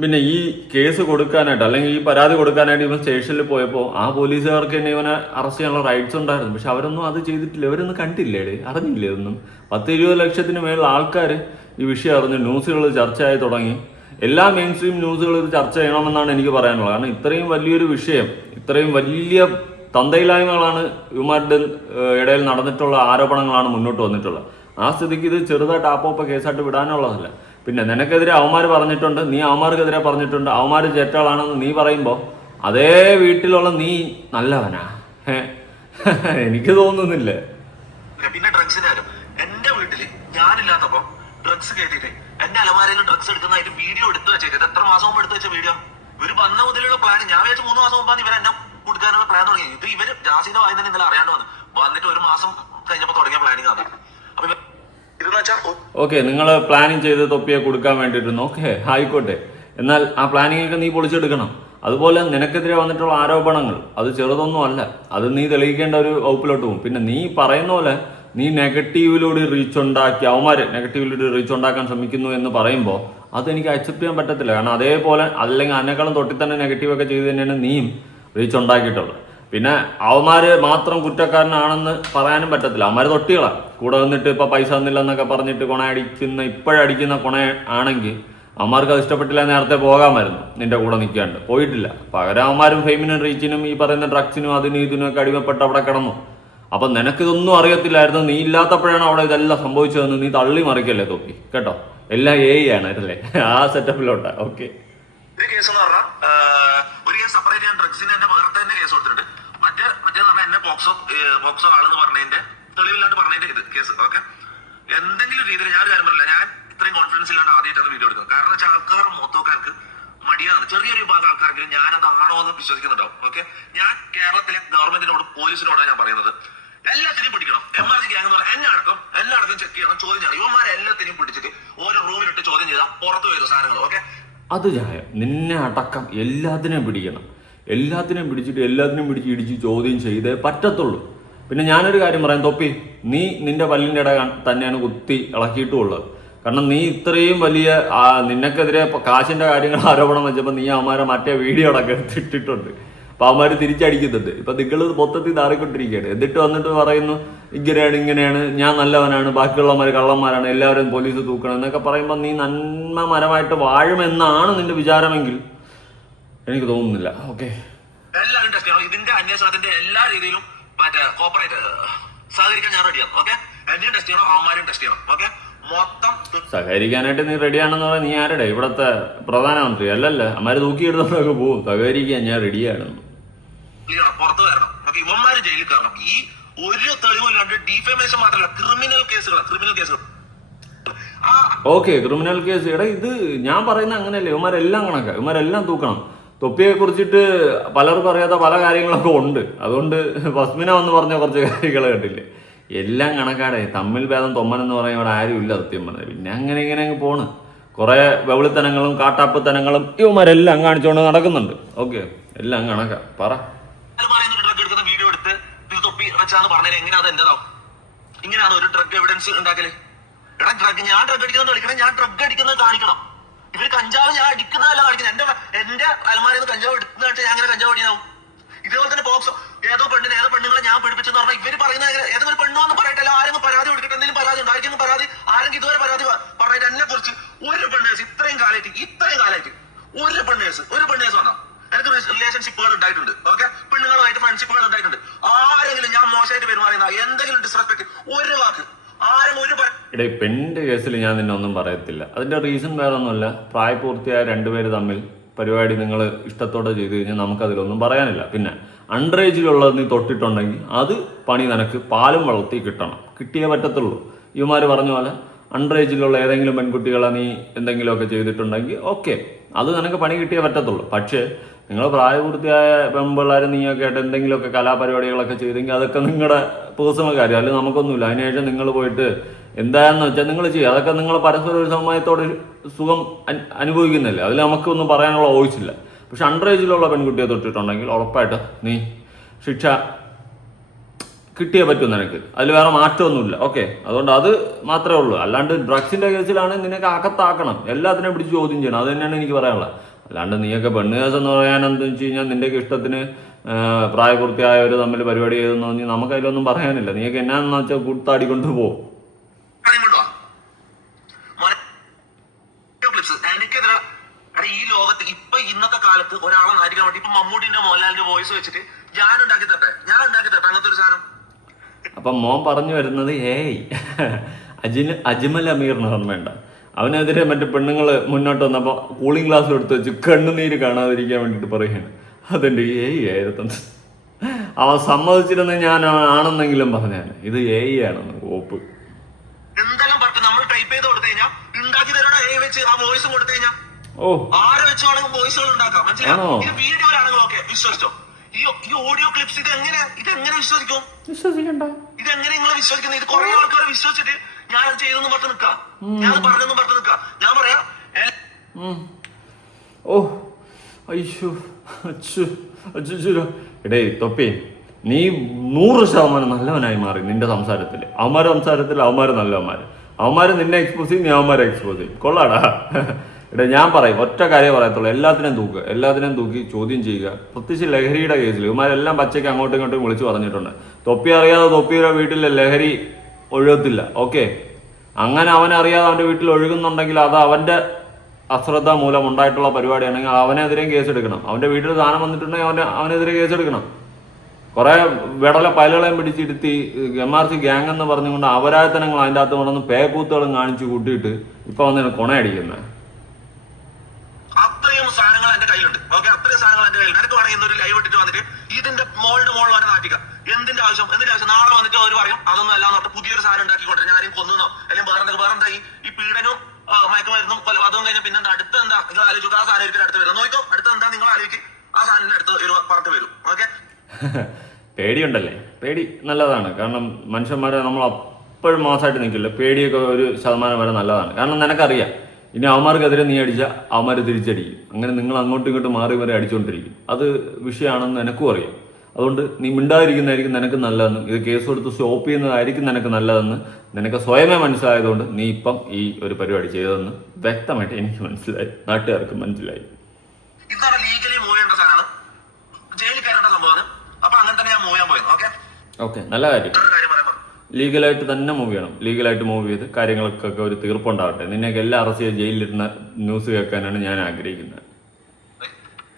പിന്നെ ഈ കേസ് കൊടുക്കാനായിട്ട് അല്ലെങ്കിൽ ഈ പരാതി കൊടുക്കാനായിട്ട് ഇവൻ സ്റ്റേഷനിൽ പോയപ്പോൾ ആ പോലീസുകാർക്ക് തന്നെ ഇവനെ അറസ്റ്റ് ചെയ്യാനുള്ള റൈറ്റ്സ് ഉണ്ടായിരുന്നു. പക്ഷെ അവരൊന്നും അത് ചെയ്തിട്ടില്ല. ഇവരൊന്നും കണ്ടില്ലേ, അറിഞ്ഞില്ലേ ഒന്നും. 10-20 ലക്ഷത്തിന് മേലുള്ള ആൾക്കാർ ഈ വിഷയം അറിഞ്ഞു, ന്യൂസുകൾ ചർച്ചയായി തുടങ്ങി. എല്ലാ മെയിൻ സ്ട്രീം ന്യൂസുകളും ഇത് ചർച്ച ചെയ്യണമെന്നാണ് എനിക്ക് പറയാനുള്ളത്. കാരണം ഇത്രയും വലിയൊരു വിഷയം, ഇത്രയും വലിയ തന്തയില്ലായ്മകളാണ് ഇവന്മാരുടെ ഇടയിൽ നടന്നിട്ടുള്ള ആരോപണങ്ങളാണ് മുന്നോട്ട് വന്നിട്ടുള്ളത്. ആ സ്ഥിതിക്ക് ഇത് ചെറുതായിട്ട് ആപ്പോപ്പ കേസായിട്ട് വിടാനുള്ളതല്ല. പിന്നെ നിനക്കെതിരെ അവന്മാർ പറഞ്ഞിട്ടുണ്ട്, നീ അവന്മാർക്കെതിരെ പറഞ്ഞിട്ടുണ്ട്, അവന്മാർ ചേറ്റകളാണെന്ന് നീ പറയുമ്പോൾ അതേ വീട്ടിലുള്ള നീ നല്ലവനാ എനിക്ക് തോന്നുന്നില്ല. പിന്നെ ഡ്രഗ്സിന്റെ കാര്യം, എന്റെ വീട്ടില് ഞാനില്ലാത്തപ്പോ ഡ്രഗ്സ് കേട്ടിട്ട് എന്റെ അലമാരയിൽ ഡ്രഗ്സ് എടുക്കുന്നതായിട്ട് വീഡിയോ എടുത്തു വെച്ചേക്ക്. എത്ര മാസം മുമ്പ് എടുത്തു വെച്ച വീഡിയോ? ഇവര് വന്ന മുതലുള്ള പ്ലാൻ ഞാൻ വിചാരിച്ചു 3 മാസം മുമ്പാണ് ഇവരെന്നെ കൊടുക്കാനുള്ള പ്ലാൻ തുടങ്ങി. ഇത് ഇവര് ജാസിന്റെ വായി തന്നെ ഇന്നലെ അറിയാണ്ട് വന്നിട്ട് 1 മാസം കഴിഞ്ഞപ്പോ തുടങ്ങിയ പ്ലാനിങ് ആണ്. അപ്പൊ ഇതെന്ന് വെച്ചാൽ ഓക്കെ, നിങ്ങൾ പ്ലാനിങ് ചെയ്ത് തൊപ്പിയെ കൊടുക്കാൻ വേണ്ടിയിരുന്നു. ഓക്കെ, ആയിക്കോട്ടെ. എന്നാൽ ആ പ്ലാനിങ് ഒക്കെ നീ പൊളിച്ചെടുക്കണം. അതുപോലെ നിനക്കെതിരെ വന്നിട്ടുള്ള ആരോപണങ്ങൾ അത് ചെറുതൊന്നും അല്ല. അത് നീ തെളിയിക്കേണ്ട ഒരു വകുപ്പിലോട്ട് പോകും. പിന്നെ നീ പറയുന്ന പോലെ നീ നെഗറ്റീവിലൂടെ റീച്ച് ഉണ്ടാക്കി, അവന്മാർ നെഗറ്റീവിലൂടെ റീച്ച് ഉണ്ടാക്കാൻ ശ്രമിക്കുന്നു എന്ന് പറയുമ്പോൾ അതെനിക്ക് അക്സെപ്റ്റ് ചെയ്യാൻ പറ്റത്തില്ല. കാരണം അതേപോലെ അല്ലെങ്കിൽ അതിനേക്കാളും തൊട്ടിൽ തന്നെ നെഗറ്റീവൊക്കെ ചെയ്ത് തന്നെയാണ് നീയും റീച്ച് ഉണ്ടാക്കിയിട്ടുള്ളത്. പിന്നെ അവന്മാര് മാത്രം കുറ്റക്കാരനാണെന്ന് പറയാനും പറ്റത്തില്ല. അവന്മാര് തൊട്ടികളാണ്. കൂടെ വന്നിട്ട് ഇപ്പൊ പൈസ തന്നില്ല എന്നൊക്കെ പറഞ്ഞിട്ട് ഇപ്പോഴടിക്കുന്ന കൊണ ആണെങ്കിൽ അവന്മാർക്ക് അത് ഇഷ്ടപ്പെട്ടില്ല, നേരത്തെ പോകാമായിരുന്നു നിന്റെ കൂടെ നിൽക്കാണ്ട്. പോയിട്ടില്ല. പകരം അവന്മാരും ഫെയിമിനും റീച്ചിനും ഈ പറയുന്ന ഡ്രഗ്സിനും അതിനും ഇതിനും ഒക്കെ അടിമപ്പെട്ട് അവിടെ കിടന്നു. അപ്പൊ നിനക്കിതൊന്നും അറിയത്തില്ലായിരുന്നു. നീ ഇല്ലാത്തപ്പോഴാണ് അവിടെ ഇതെല്ലാം സംഭവിച്ചതെന്ന് നീ തള്ളി മറിക്കല്ലേ തൊപ്പി, കേട്ടോ? എല്ലാം ആണ് അല്ലേ? ആ സെറ്റപ്പിലോട്ടാ. ഓക്കെ, ഒരു കേസ് എന്ന് പറഞ്ഞാൽ ഒരു കേസ് സെപ്പറേറ്റ് ചെയ്യാൻ ഡ്രഗ്സിന് എന്റെ വേറെ തന്നെ കേസ് കൊടുത്തിട്ടുണ്ട്. മറ്റേന്ന് പറഞ്ഞാൽ എന്നെ പോക്സോ ആളെന്ന് പറഞ്ഞതിന്റെ തെളിവില്ലാണ്ട് പറഞ്ഞതിന്റെ ഇത് കേസ്. ഓക്കെ, എന്തെങ്കിലും രീതിയിൽ ഞാൻ ഒരു കാര്യം പറയില്ല, ഞാൻ ഇത്രയും കോൺഫിഡൻസ് ഇല്ലാണ്ട് ആദ്യമായിട്ടാണ് വീഡിയോ എടുക്കുന്നത്. കാരണം വെച്ചാൽ ആൾക്കാർ മൊത്തക്കാർക്ക് മടിയാണ്. ചെറിയൊരു വിഭാഗം ആൾക്കാരെങ്കിലും ഞാനത് ആണോ എന്ന് വിശ്വസിക്കുന്നുണ്ടാവും. ഓക്കെ, ഞാൻ കേരളത്തിലെ ഗവൺമെന്റിനോടും പോലീസിനോടാണ് ഞാൻ പറയുന്നത്, എല്ലാത്തിനെയും പിടിക്കണം. MRG ഗ്യാങ് എന്ന് പറഞ്ഞാൽ എല്ലായിടത്തും ചെക്ക് ചെയ്യണം, ചോദ്യം ചെയ്യണം. ഇവന്മാരെ എല്ലാത്തിനെയും പിടിച്ചിട്ട് ഓരോ റൂമിലിട്ട് ചോദ്യം ചെയ്താൽ പുറത്തു വരും സാധനങ്ങൾ. ഓക്കെ, അത് ചായ നിന്നെ അടക്കം എല്ലാത്തിനെയും പിടിക്കണം. എല്ലാത്തിനെയും പിടിച്ചിട്ട് എല്ലാത്തിനെയും പിടിച്ച് ഇടിച്ച് ചോദ്യം ചെയ്തേ പറ്റത്തുള്ളൂ. പിന്നെ ഞാനൊരു കാര്യം പറയാം തൊപ്പി, നീ നിന്റെ പല്ലിൻ്റെ ഇട തന്നെയാണ് കുത്തി ഇളക്കിയിട്ടുള്ളത്. കാരണം നീ ഇത്രയും വലിയ നിനക്കെതിരെ കാശിന്റെ കാര്യങ്ങൾ ആരോപണം വെച്ചപ്പോൾ നീ അവന്മാരെ മറ്റേ വീഡിയോ അടക്കം എടുത്തിട്ടുണ്ട്. അപ്പൊ അവന്മാര് തിരിച്ചടിക്കുന്നുണ്ട്. ഇപ്പൊ നിങ്ങൾ മൊത്തത്തിൽ താറിക്കൊണ്ടിരിക്കുകയാണ്. എന്നിട്ട് വന്നിട്ട് പറയുന്നു ഇങ്ങനെയാണ്, ഞാൻ നല്ലവനാണ്, ബാക്കിയുള്ളവന്മാർ കള്ളന്മാരാണ്, എല്ലാവരും പോലീസ് തൂക്കണം എന്നൊക്കെ പറയുമ്പോൾ നീ നന്മ മരമായിട്ട് വാഴുമെന്നാണ് നിന്റെ വിചാരമെങ്കിൽ എനിക്ക് തോന്നുന്നില്ല. ഓക്കെ, എല്ലാവരും ടെസ്റ്റ് ചെയ്യണം. ഇതിന്റെ അന്വേഷണത്തിന്റെ എല്ലാ രീതിയിലും മറ്റേ കോപ്പറേറ്റ് സഹകരിക്കാൻ ഞാൻ റെഡിയാണ്. ഓക്കെ, എന്നെയും ടെസ്റ്റ് ചെയ്യണം, അവന്മാരും ടെസ്റ്റ് ചെയ്യണം. ഓക്കെ, മൊത്തം സഹകരിക്കാനായിട്ട് നീ റെഡിയാണെന്ന് പറയാൻ നീ ആരുടെ? ഇവിടത്തെ പ്രധാനമന്ത്രി അല്ലല്ല. അമ്മാര് തൂക്കിയെടുത്തൊക്കെ പോവും. സഹകരിക്കാൻ ഞാൻ റെഡിയാണ്. പുറത്തു വരണം. ഓക്കെ, ഇവന്മാര് ജയിലിൽ കയറണം. ഈ ഒരു തെളിവില്ലാണ്ട് ഡിഫേമേഷൻ മാത്രമല്ല ക്രിമിനൽ കേസുകൾ ഓക്കെ, ക്രിമിനൽ കേസ്. എടാ ഇത് ഞാൻ പറയുന്ന അങ്ങനെയല്ലേ, ഇവന്മാരെല്ലാം കണക്കാ, ഇവന്മാരെല്ലാം തൂക്കണം. തൊപ്പിയെ കുറിച്ചിട്ട് പലർക്കും അറിയാത്ത പല കാര്യങ്ങളൊക്കെ ഉണ്ട്. അതുകൊണ്ട് ഫസ്മിന വന്ന് പറഞ്ഞ കുറച്ച് കാര്യങ്ങൾ കേട്ടില്ലേ, എല്ലാം കണക്കാടെ. തമ്മിൽ ഭേദം തൊമ്മനെന്ന് പറയാൻ ഇവിടെ ആരും ഇല്ല സത്യം പറഞ്ഞത്. പിന്നെ അങ്ങനെ ഇങ്ങനെ അങ്ങ് പോണ്. കുറെ വെവിളിത്തനങ്ങളും കാട്ടാപ്പത്തനങ്ങളും ഇവന്മാരെല്ലാം കാണിച്ചുകൊണ്ട് നടക്കുന്നുണ്ട്. ഓക്കെ, എല്ലാം കണക്കാ. പറ ഡ്രഗ് എടുക്കുന്ന വീഡിയോ എടുത്ത് തൊപ്പി വെച്ചാന്ന് പറഞ്ഞാൽ എങ്ങനെയാണ് എന്റേതാവും? ഇങ്ങനെയാണ് ഒരു ഡ്രഗ് എവിഡൻസ് ഉണ്ടാക്കല്? എടാ ഞാൻ ഡ്രഗ് അടിക്കുന്നത് കളിക്കണം, ഞാൻ ഡ്രഗ് അടിക്കുന്നത് കാണിക്കണം. ഇവര് കഞ്ചാവ് ഞാൻ അടിക്കുന്നതല്ല കാണിക്കുന്നത്. എന്റെ അലമാരിൽ നിന്ന് കഞ്ചാവ് എടുക്കുന്നതായിട്ട് ഞാൻ അങ്ങനെ കഞ്ചാവ് അടിയാവും. ഇതേപോലെ തന്നെ ബോക്സോ ഏതോ പെണ്ണുങ്ങളെ ഞാൻ പിടിപ്പിച്ചെന്ന് പറഞ്ഞാൽ ഇവര് പറയുന്നത് ഏതൊരു പെണ്ണോന്ന് പറയട്ടല്ല, ആരെങ്കിലും പരാതി കൊടുക്കട്ടെ, എന്തെങ്കിലും പരാതി ഉണ്ട്, ആർക്കെങ്കിലും പരാതി, ആരെങ്കിലും ഇതുവരെ പരാതി പറഞ്ഞിട്ട് എന്നെ കുറിച്ച് ഒരു പെണ്ണേഴ്സ് ഇത്രയും കാലമായിട്ട് ഒരു പെണ്ണേഴ്സ് വന്നോ? എനിക്ക് റിലേഷൻഷിപ്പുകൾ ഉണ്ടായിട്ടുണ്ട്. ഓക്കെ, പെണ്ണുങ്ങളുമായിട്ട് ഫ്രണ്ട്ഷിപ്പുകൾ ഉണ്ടായിട്ടുണ്ട്. ആരെങ്കിലും ഞാൻ മോശമായിട്ട് പെരുമാറിയ എന്തെങ്കിലും ഡിസ്റെസ്പെക്ട് ഒരു വാക്ക് ഇടേ പെണ്ണിന്റെ കേസിൽ ഞാൻ നിന്നെ ഒന്നും പറയത്തില്ല. അതിന്റെ റീസൺ വേറെ ഒന്നുമല്ല, പ്രായപൂർത്തിയായ രണ്ടുപേര് തമ്മിൽ പരിപാടി നിങ്ങൾ ഇഷ്ടത്തോടെ ചെയ്ത് കഴിഞ്ഞാൽ നമുക്കതിലൊന്നും പറയാനില്ല. പിന്നെ അണ്ടർ ഏജിലുള്ളത് നീ തൊട്ടിട്ടുണ്ടെങ്കിൽ അത് പണി നിനക്ക് പാലും വളർത്തി കിട്ടണം, കിട്ടിയേ പറ്റത്തുള്ളൂ. ഇവന്മാർ പറഞ്ഞ പോലെ അണ്ടർ ഏജിലുള്ള ഏതെങ്കിലും പെൺകുട്ടികളെ നീ എന്തെങ്കിലുമൊക്കെ ചെയ്തിട്ടുണ്ടെങ്കിൽ ഓക്കെ, അത് നിനക്ക് പണി കിട്ടിയേ പറ്റത്തുള്ളൂ. പക്ഷേ നിങ്ങൾ പ്രായപൂർത്തിയായ പെൺപിള്ളേരും നീയൊക്കെ ആയിട്ട് എന്തെങ്കിലുമൊക്കെ കലാപരിപാടികളൊക്കെ ചെയ്തെങ്കിൽ അതൊക്കെ നിങ്ങളുടെ പേഴ്സണൽ കാര്യം, അല്ലെങ്കിൽ നമുക്കൊന്നുമില്ല. അതിനുശേഷം നിങ്ങൾ പോയിട്ട് എന്താണെന്ന് വെച്ചാൽ നിങ്ങൾ ചെയ്യുക. അതൊക്കെ നിങ്ങൾ പരസ്പരം ഒരു സമയത്തോടെ സുഖം അനുഭവിക്കുന്നില്ല, അതിൽ നമുക്കൊന്നും പറയാനുള്ള വോയിസില്ല. പക്ഷെ അണ്ടർ ഏജിലുള്ള പെൺകുട്ടിയെ തൊട്ടിട്ടുണ്ടെങ്കിൽ ഉറപ്പായിട്ട് നീ ശിക്ഷ കിട്ടിയേ പറ്റും നിനക്ക്, അതിൽ വേറെ മാറ്റമൊന്നുമില്ല. ഓക്കെ, അതുകൊണ്ട് അത് മാത്രമേ ഉള്ളൂ. അല്ലാണ്ട് ഡ്രഗ്സിന്റെ കേസിലാണെങ്കിൽ നിനക്ക് അകത്താക്കണം, എല്ലാത്തിനെയും പിടിച്ച് ചോദ്യം ചെയ്യണം. അത് തന്നെയാണ് എനിക്ക് പറയാനുള്ളത്. അല്ലാണ്ട് നീയൊക്കെ പെണ്ണ് കേസ് എന്ന് പറയാൻ എന്താണെന്ന് വെച്ച് കഴിഞ്ഞാൽ നിന്റെയൊക്കെ ഇഷ്ടത്തിന് പ്രായപൂർത്തിയായവർ തമ്മിൽ പരിപാടി ചെയ്തെന്ന് പറഞ്ഞാൽ നമുക്ക് അതിലൊന്നും പറയാനില്ല. നീയൊക്കെ എന്നാന്ന് വെച്ചാൽ കൂത്താടിക്കൊണ്ട് പോകും. ഈ ലോകത്ത് ഇപ്പൊ ഇന്നത്തെ കാലത്ത് ഒരാളെ നാട്ടിക്കാൻ വേണ്ടി ഇപ്പൊ മമ്മൂട്ടിന്റെ മോഹൻലാലിന്റെ വോയിസ് വെച്ചിട്ട് ഞാൻ ഉണ്ടാക്കി തട്ടെ അങ്ങനത്തെ ഒരു സാധനം. അപ്പം മോൻ പറഞ്ഞു വരുന്നത് അജ്മൽ അമീറിന് ഓർമ്മയുണ്ട? അവനെതിരെ മറ്റു പെണ്ണുങ്ങൾ മുന്നോട്ട് വന്നപ്പോൾ കൂളിംഗ് ഗ്ലാസ് എടുത്ത് വെച്ച് കണ്ണുനീര് കാണാതിരിക്കാൻ വേണ്ടിയിട്ട് പറയുകയാണ് അതെന്റെ ആയിരുന്നു. അവൻ സമ്മതിച്ചിരുന്ന ഞാൻ ആണെന്നെങ്കിലും പറഞ്ഞാൽ ഇത് ആണെന്ന് ഓപ്പ്. എന്തെല്ലാം പറഞ്ഞു നമ്മൾ ടൈപ്പ് ചെയ്ത് കൊടുത്തു കഴിഞ്ഞാൽ ഉണ്ടാക്കി തരണ വെച്ച് ആ വോയിസും കൊടുത്തു കഴിഞ്ഞാൽ ആരെ വെച്ച് വേണമെങ്കിൽ വോയിസുകൾ ഉണ്ടാക്കാം. മനസ്സിലായോ? ഇത് വീഡിയോയിലാണെങ്കിൽ ഓക്കെ, വിശ്വസിച്ചോ. ഈ ഓഡിയോ ക്ലിപ്സ് ഇതെങ്ങനെ വിശ്വസിക്കും? വിശ്വസിക്കണ്ട. ഇതെങ്ങനെ നിങ്ങൾ വിശ്വസിക്കുന്നത്? ഇത് കുറെ ആൾക്കാരെ വിശ്വസിച്ചിട്ട് ഞാൻ ചെയ്തെന്ന് പറഞ്ഞു നിൽക്കാം, ഞാൻ പറഞ്ഞെന്നും പറഞ്ഞു നിൽക്കാം. ഞാൻ പറയാം എടേ തൊപ്പി, നീ 100% നല്ലവനായി മാറി നിന്റെ സംസാരത്തിൽ. അവന്മാര് നല്ലവന്മാര്, അവന്മാര് നിന്നെ എക്സ്പോസ് ചെയ്യും, നീ അവന്മാരെ എക്സ്പോസ് ചെയ്യും. കൊള്ളാടാ. എടാ ഞാൻ പറയും, ഒറ്റ കാര്യം പറയത്തുള്ളൂ, എല്ലാത്തിനെയും തൂക്കി ചോദ്യം ചെയ്യുക. പ്രത്യേകിച്ച് ലഹരിയുടെ കേസിൽ ഇവന്മാരെല്ലാം പച്ചയ്ക്ക് അങ്ങോട്ടും ഇങ്ങോട്ടും വിളിച്ചു പറഞ്ഞിട്ടുണ്ട്. തൊപ്പി അറിയാതെ തൊപ്പിയുടെ വീട്ടിലെ ലഹരി ഒഴുകത്തില്ല. ഓക്കെ, അങ്ങനെ അവനറിയാതെ അവന്റെ വീട്ടിൽ ഒഴുകുന്നുണ്ടെങ്കിൽ അത് അവന്റെ അശ്രദ്ധ മൂലം ഉണ്ടായിട്ടുള്ള പരിപാടിയാണെങ്കിൽ അവനെതിരെയും കേസെടുക്കണം. അവന്റെ വീട്ടിൽ സാധനം വന്നിട്ടുണ്ടെങ്കിൽ അവനെതിരെ കേസെടുക്കണം. കുറെ വിടല പലകളെയും പിടിച്ചിരുത്തി MRC ഗ്യാങ് എന്ന് പറഞ്ഞുകൊണ്ട് അപരാധനങ്ങൾ അതിൻ്റെ അകത്ത് കൊണ്ടൊന്ന് പേക്കൂത്തുകളും കാണിച്ചു കൂട്ടിയിട്ട് ഇപ്പൊ വന്നിട്ട് കൊണയടിക്കുന്നത്. അത്രയും സാധനങ്ങൾ എന്റെ കയ്യിലുണ്ട്. ഓക്കെ, അത്രയും സാധനങ്ങൾ എന്റെ കയ്യിൽ. നിനക്ക് വേണമെങ്കിൽ ഇന്നൊരു ലൈവ് ഇട്ടിട്ട് വന്നിട്ട് ഇതിന്റെ മോളുടെ അവരെ നാട്ടിക്കുക. എന്തിന്റെ ആവശ്യം? നാളെ വന്നിട്ട് അവർ പറയും അതൊന്നും അല്ലാന്ന് പറഞ്ഞിട്ട് പുതിയൊരു സാധനം ഉണ്ടാക്കിക്കൊണ്ടിരും. ഞാനും കൊന്നോ അല്ലെങ്കിൽ വേറെന്താ ഈ പീഡനവും മയക്കുമരുന്നും കൊലപാതകം കഴിഞ്ഞാൽ പിന്നെ അടുത്ത എന്താ നിങ്ങൾ ആലോചിക്കുക? ആ സാധനം അടുത്ത് വരും. നോക്കോ, അടുത്ത എന്താ നിങ്ങൾ ആലോചിക്കുക? ആ സാധനത്തിന്റെ അടുത്ത് പറഞ്ഞിട്ട് വരും. ഓക്കെ, പേടിയുണ്ടല്ലേ? പേടി നല്ലതാണ്. കാരണം മനുഷ്യന്മാരെ നമ്മൾ അപ്പോഴും മോശമായിട്ട് നിൽക്കില്ല. പേടിയൊക്കെ 1% വരെ നല്ലതാണ്. കാരണം നിനക്കറിയാം ഇനി അവന്മാർക്കെതിരെ നീ അടിച്ചാൽ അവന്മാർ തിരിച്ചടിക്കും. അങ്ങനെ നിങ്ങൾ അങ്ങോട്ടും ഇങ്ങോട്ടും മാറി വരെ അടിച്ചുകൊണ്ടിരിക്കും. അത് വിഷയമാണെന്ന് എനിക്കും അറിയാം. അതുകൊണ്ട് നീ മിണ്ടാതിരിക്കുന്നതായിരിക്കും നിനക്ക് നല്ലതെന്നും ഇത് കേസ് കൊടുത്ത് സ്റ്റോപ്പ് ചെയ്യുന്നതായിരിക്കും നിനക്ക് നല്ലതെന്ന് നിനക്ക് സ്വയമേ മനസ്സിലായതുകൊണ്ട് നീ ഇപ്പം ഈ ഒരു പരിപാടി ചെയ്തതെന്ന് വ്യക്തമായിട്ട് എനിക്ക് മനസ്സിലായി, നാട്ടുകാർക്ക് മനസ്സിലായി. ഇതാണ് ലീഗലി മൂവ് ചെയ്യേണ്ട സാധനമാണ്, ജയിലിൽ കയറേണ്ട സംഭവമാണ്. അപ്പൊ അങ്ങനെ തന്നെ ഞാൻ മൂവ് ചെയ്യാൻ പോയത്. ഓക്കെ, നല്ല കാര്യം. ലീഗലായിട്ട് തന്നെ മൂവ് ചെയ്യണം. ലീഗലായിട്ട് മൂവ് ചെയ്ത് കാര്യങ്ങൾക്കൊക്കെ ഒരു തീർപ്പുണ്ടാവട്ടെ. നിന്നെയൊക്കെ എല്ലാം അറസ്റ്റ് ചെയ്ത് ജയിലിലിരുന്ന ന്യൂസ് കേൾക്കാനാണ് ഞാൻ ആഗ്രഹിക്കുന്നത്.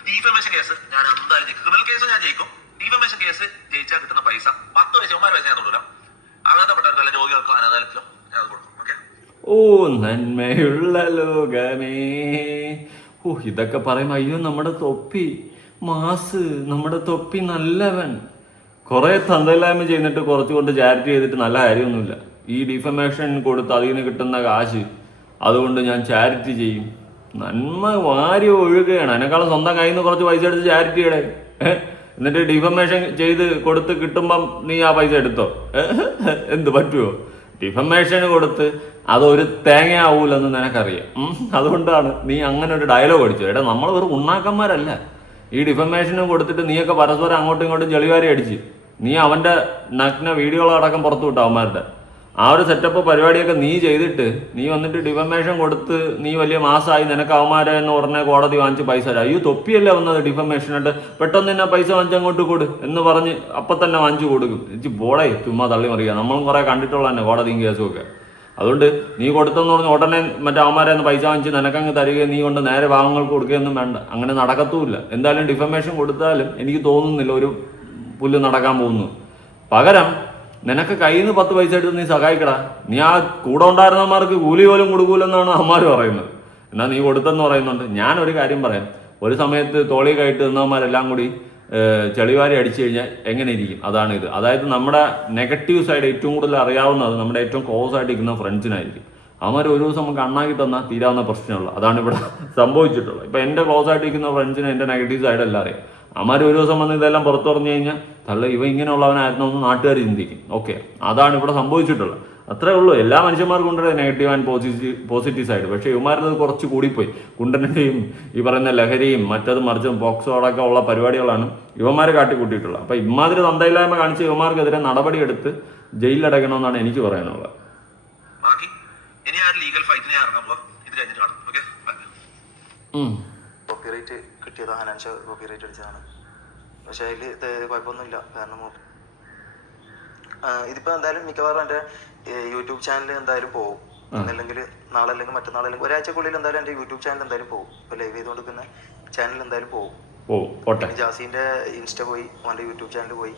ഡിഫമേഷൻ കേസ് ഞാൻ എന്തായാലും ജയിക്കും. ക്രിമിനൽ കേസ് ഞാൻ ജയിക്കും. ഡിഫമേഷൻ കേസ് ജയിച്ചാൽ കിട്ടുന്ന പൈസ 10 വയസ്സ് 9 വയസ്സ് ഞാൻ തൊടൂല. അങ്ങനത്തെപ്പെട്ടവർക്കും അല്ല രോഗികൾക്കും അനാഥാലയത്തിലും ഞാൻ അത് കൊടുക്കും. ഓക്കെ, നന്മയുള്ള ലോകമേ. ഇതൊക്കെ പറയുമ്പോ അയ്യോ നമ്മുടെ തൊപ്പി മാസ്, നമ്മുടെ തൊപ്പി നല്ലവൻ, കുറേ തന്തയില്ലായ്മ ചെയ്യുന്നിട്ട് കുറച്ചുകൊണ്ട് ചാരിറ്റി ചെയ്തിട്ട് നല്ല കാര്യമൊന്നുമില്ല. ഈ ഡിഫമേഷൻ കൊടുത്ത് അതിൽ നിന്ന് കിട്ടുന്ന കാശ് അതുകൊണ്ട് ഞാൻ ചാരിറ്റി ചെയ്യും. നന്മ വാരി ഒഴുകുകയാണ്. അതിനേക്കാളും സ്വന്തം കയ്യിൽ നിന്ന് കുറച്ച് പൈസ എടുത്ത് ചാരിറ്റി ചെയ്യണേ. എന്നിട്ട് ഡിഫമേഷൻ ചെയ്ത് കൊടുത്ത് കിട്ടുമ്പം നീ ആ പൈസ എടുത്തോ? എന്ത് പറ്റുമോ? ഡിഫമേഷൻ കൊടുത്ത് അതൊരു തേങ്ങ ആവൂലെന്ന് നിനക്കറിയാം. അതുകൊണ്ടാണ് നീ അങ്ങനെ ഒരു ഡയലോഗ് അടിച്ചു. എടാ, നമ്മൾ വെറും ഉണ്ണാക്കന്മാരല്ല. ഈ ഡിഫമേഷനും കൊടുത്തിട്ട് നീയൊക്കെ പരസ്പരം അങ്ങോട്ടും ഇങ്ങോട്ടും ചെളിവാരി അടിച്ച് നീ അവൻ്റെ നഗ്ന വീഡിയോകളടക്കം പുറത്തു വിട്ടു അവന്മാരുടെ. ആ ഒരു സെറ്റപ്പ് പരിപാടിയൊക്കെ നീ ചെയ്തിട്ട് നീ വന്നിട്ട് ഡിഫമേഷൻ കൊടുത്ത് നീ വലിയ മാസമായി, നിനക്ക് അവന്മാരെ എന്ന് പറഞ്ഞ കോടതി വാങ്ങിച്ച് പൈസ തരാം. അയ്യോ, തൊപ്പിയല്ലേ വന്നത് ഡിഫമേഷനായിട്ട്, പെട്ടെന്ന് തന്നെ പൈസ വാങ്ങിച്ച് അങ്ങോട്ട് കൊടു എന്ന് പറഞ്ഞ് അപ്പം തന്നെ വാങ്ങിച്ചു കൊടുക്കും. എനിക്ക് ബോളേ ചുമ്മാ തള്ളി മറിയുക. നമ്മളും കുറേ കണ്ടിട്ടുള്ള തന്നെ കോടതിയും കേസും ഒക്കെ. അതുകൊണ്ട് നീ കൊടുത്തെന്ന് പറഞ്ഞ് ഉടനെ മറ്റേ അവന്മാരെ ഒന്ന് പൈസ വാങ്ങിച്ച് നിനക്കങ്ങ് തരികയും നീ കൊണ്ട് നേരെ ഭാഗങ്ങൾക്ക് കൊടുക്കുകയൊന്നും വേണ്ട. അങ്ങനെ നടക്കത്തുമില്ല. എന്തായാലും ഡിഫമേഷൻ കൊടുത്താലും എനിക്ക് തോന്നുന്നില്ല ഒരു പുല്ല് നടക്കാൻ പോകുന്നു. പകരം നിനക്ക് കയ്യിൽ നിന്ന് 10 പൈസ എടുത്ത് നീ സഹായിക്കടാ. നീ ആ കൂടെ ഉണ്ടായിരുന്നവന്മാർക്ക് കൂലി പോലും കൊടുക്കൂലെന്നാണ് അമ്മമാർ പറയുന്നത്. എന്നാൽ നീ കൊടുത്തെന്ന് പറയുന്നുണ്ട്. ഞാനൊരു കാര്യം പറയാം. ഒരു സമയത്ത് തോളി കയറ്റ് നിന്നവന്മാരെല്ലാം കൂടി ചെളിവാരി അടിച്ചു കഴിഞ്ഞാൽ എങ്ങനെ ഇരിക്കും? അതാണ് ഇത്. അതായത് നമ്മുടെ നെഗറ്റീവ് സൈഡ് ഏറ്റവും കൂടുതൽ അറിയാവുന്നത് നമ്മുടെ ഏറ്റവും ക്ലോസ് ആയിട്ട് ഇരിക്കുന്ന ഫ്രണ്ട്സിനായിരിക്കും. അവന്മാർ ഒരു ദിവസം നമുക്ക് അണ്ണാക്കി തന്നാൽ തീരാവുന്ന പ്രശ്നമുള്ളൂ. അതാണ് ഇവിടെ സംഭവിച്ചിട്ടുള്ളത്. ഇപ്പം എൻ്റെ ക്ലോസ് ആയിട്ട് ഇരിക്കുന്ന ഫ്രണ്ട്സിന് എൻ്റെ നെഗറ്റീവ് സൈഡെല്ലാം അറിയാം. അവന്മാർ ഒരു ദിവസം വന്ന് ഇതെല്ലാം പുറത്തു പറഞ്ഞു കഴിഞ്ഞാൽ ഇവ ഇങ്ങനെയുള്ളവനായിരുന്നു എന്ന് നാട്ടുകാർ ചിന്തിക്കും. ഓക്കെ, അതാണ് ഇവിടെ സംഭവിച്ചിട്ടുള്ളത്. അത്രേ ഉള്ളൂ. എല്ലാ മനുഷ്യന്മാർക്കും ഉണ്ട് നെഗറ്റീവ് ആൻഡ് പോസിറ്റീവ് സൈഡ്. പക്ഷേ ഇവന്മാരത് കുറച്ച് കൂടിപ്പോയി. കുണ്ടൻ്റെയും ഈ പറയുന്ന ലഹരിയും മറ്റതും മറിച്ചും പോക്സോ അടക്കം ഉള്ള പരിപാടികളാണ് ഇവന്മാർ കാട്ടിക്കൂട്ടിയിട്ടുള്ളത്. അപ്പം ഇമാതിരി തന്തയില്ലായ്മ കാണിച്ച് ഇവന്മാർക്കെതിരെ നടപടിയെടുത്ത് ജയിലിലടയ്ക്കണമെന്നാണ് എനിക്ക് പറയാനുള്ളത്. കോപ്പിറൈറ്റ് കിട്ടിയതോ ഹനാൻഷ കോപ്പിറൈറ്റ് അടിച്ചതാണ്. പക്ഷെ അതിൽ കുഴപ്പമൊന്നുമില്ല. കാരണം ഇതിപ്പോൾ എന്തായാലും മിക്കവാറും എൻ്റെ യൂട്യൂബ് ചാനൽ എന്തായാലും പോകും. അല്ലെങ്കിൽ നാളെ അല്ലെങ്കിൽ മറ്റന്നാൾ അല്ലെങ്കിൽ ഒരാഴ്ചക്കുള്ളിൽ എന്തായാലും എൻ്റെ യൂട്യൂബ് ചാനൽ എന്തായാലും പോകും. ഇപ്പോൾ ലൈവ് ചെയ്തുകൊണ്ടിരിക്കുന്ന ചാനൽ എന്തായാലും പോകും. ജാസിൻ്റെ ഇൻസ്റ്റ പോയി, അവൻ്റെ യൂട്യൂബ് ചാനൽ പോയി,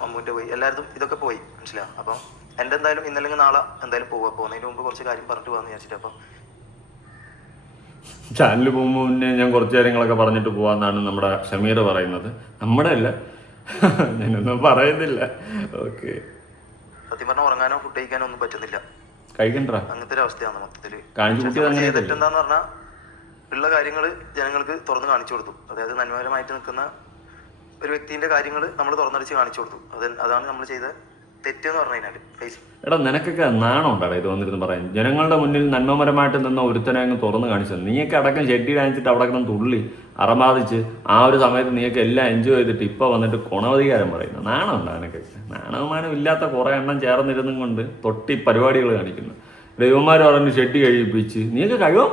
മമ്മൂൻ്റെ പോയി, എല്ലായിടത്തും ഇതൊക്കെ പോയി. മനസ്സിലാവും. അപ്പം എൻ്റെ എന്തായാലും ഇന്നല്ലെങ്കിൽ നാളെ എന്തായാലും പോവുക. പോകുന്നതിന് മുമ്പ് കുറച്ച് കാര്യം പറഞ്ഞിട്ട് പോകാമെന്ന് വിചാരിച്ചിട്ട്. അപ്പം ചാനൽ പോകുമ്പോൾ മുന്നേ ഞാൻ കുറച്ച് കാര്യങ്ങളൊക്കെ പറഞ്ഞിട്ട് പോകാമെന്നാണ് നമ്മുടെ ഷമീർ പറയുന്നത്. നമ്മുടെ അല്ല, ഞാനൊന്നും പറയുന്നില്ല. ഓക്കെ, സത്യം പറഞ്ഞാൽ ഉറങ്ങാനോ ഫുഡ് കഴിക്കാനോ ഒന്നും പറ്റുന്നില്ല. കഴിക്കണ്ട അങ്ങനത്തെ ഒരു അവസ്ഥയാണ് മൊത്തത്തില്. തെറ്റെന്താന്ന് പറഞ്ഞാൽ ഉള്ള കാര്യങ്ങൾ ജനങ്ങൾക്ക് തുറന്ന് കാണിച്ചു കൊടുത്തു. അതായത് നന്മപരമായിട്ട് നിൽക്കുന്ന ഒരു വ്യക്തിന്റെ കാര്യങ്ങൾ നമ്മൾ തുറന്നടിച്ച് കാണിച്ചു കൊടുത്തു. അതാണ് നമ്മൾ ചെയ്ത തെറ്റെന്ന് പറഞ്ഞു കഴിഞ്ഞാൽ. എടാ, നിനക്കൊക്കെ നാണം ഉണ്ടാടാ ഇത് വന്നിരുന്ന് പറയാൻ? ജനങ്ങളുടെ മുന്നിൽ നന്മപരമായിട്ട് നിന്ന ഒരുത്തനെ അങ്ങ് തുറന്ന് കാണിച്ചത്. നീയൊക്കെ അടക്കം ഷെട്ടി കാണിച്ചിട്ട് അവിടെ കിടന്ന് തുള്ളി അറമാദിച്ച് ആ ഒരു സമയത്ത് നീയൊക്കെ എല്ലാം എൻജോയ് ചെയ്തിട്ട് ഇപ്പം വന്നിട്ട് ഗുണവധികാരം പറയുന്നത്. നാണം ഉണ്ടാ നിനക്കൊക്കെ? നാണവമാനം ഇല്ലാത്ത കുറേ എണ്ണം ചേർന്നിരുന്നും കൊണ്ട് തൊട്ടി പരിപാടികൾ കാണിക്കുന്നു. ദൈവന്മാർ പറഞ്ഞ് ഷെട്ടി കഴിപ്പിച്ച് നീയൊക്കെ കഴിവാൻ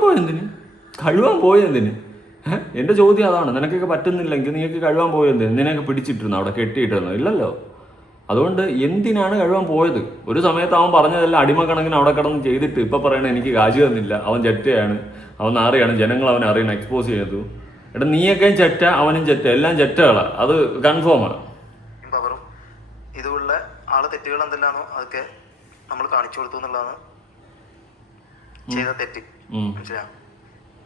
പോയെന്തിന്? എൻ്റെ ചോദ്യം അതാണ്. നിനക്കൊക്കെ പറ്റുന്നില്ലെങ്കിൽ നീയൊക്കെ കഴിവാൻ പോയെന്തിന്? നിനക്ക് പിടിച്ചിട്ടിരുന്നു അവിടെ കെട്ടിയിട്ടിരുന്നു? ഇല്ലല്ലോ. അതുകൊണ്ട് എന്തിനാണ് കഴിവാൻ പോയത്? ഒരു സമയത്ത് അവൻ പറഞ്ഞതെല്ലാം അടിമക്കണക്കിന് അവിടെ കിടന്ന് ചെയ്തിട്ട് ഇപ്പം പറയണ എനിക്ക് കാശ് തന്നില്ല, അവൻ ചെറ്റയാണ്, അവൻ നാറിയാണ്, ജനങ്ങൾ അവനെ അറിയണം, എക്സ്പോസ് ചെയ്തു. എടാ, നീയൊക്കെയും ചെറ്റ, അവനും ചെറ്റ, എല്ലാം ചെറ്റകളാണ്. അത് കൺഫേമാണ്. പവറും ഇതുള്ള ആളെ തെറ്റുകൾ എന്തെല്ലാണോ അതൊക്കെ നമ്മൾ കാണിച്ചു കൊടുത്തു എന്നുള്ളതാണ് ചെയ്ത തെറ്റ്. മനസ്സിലാ?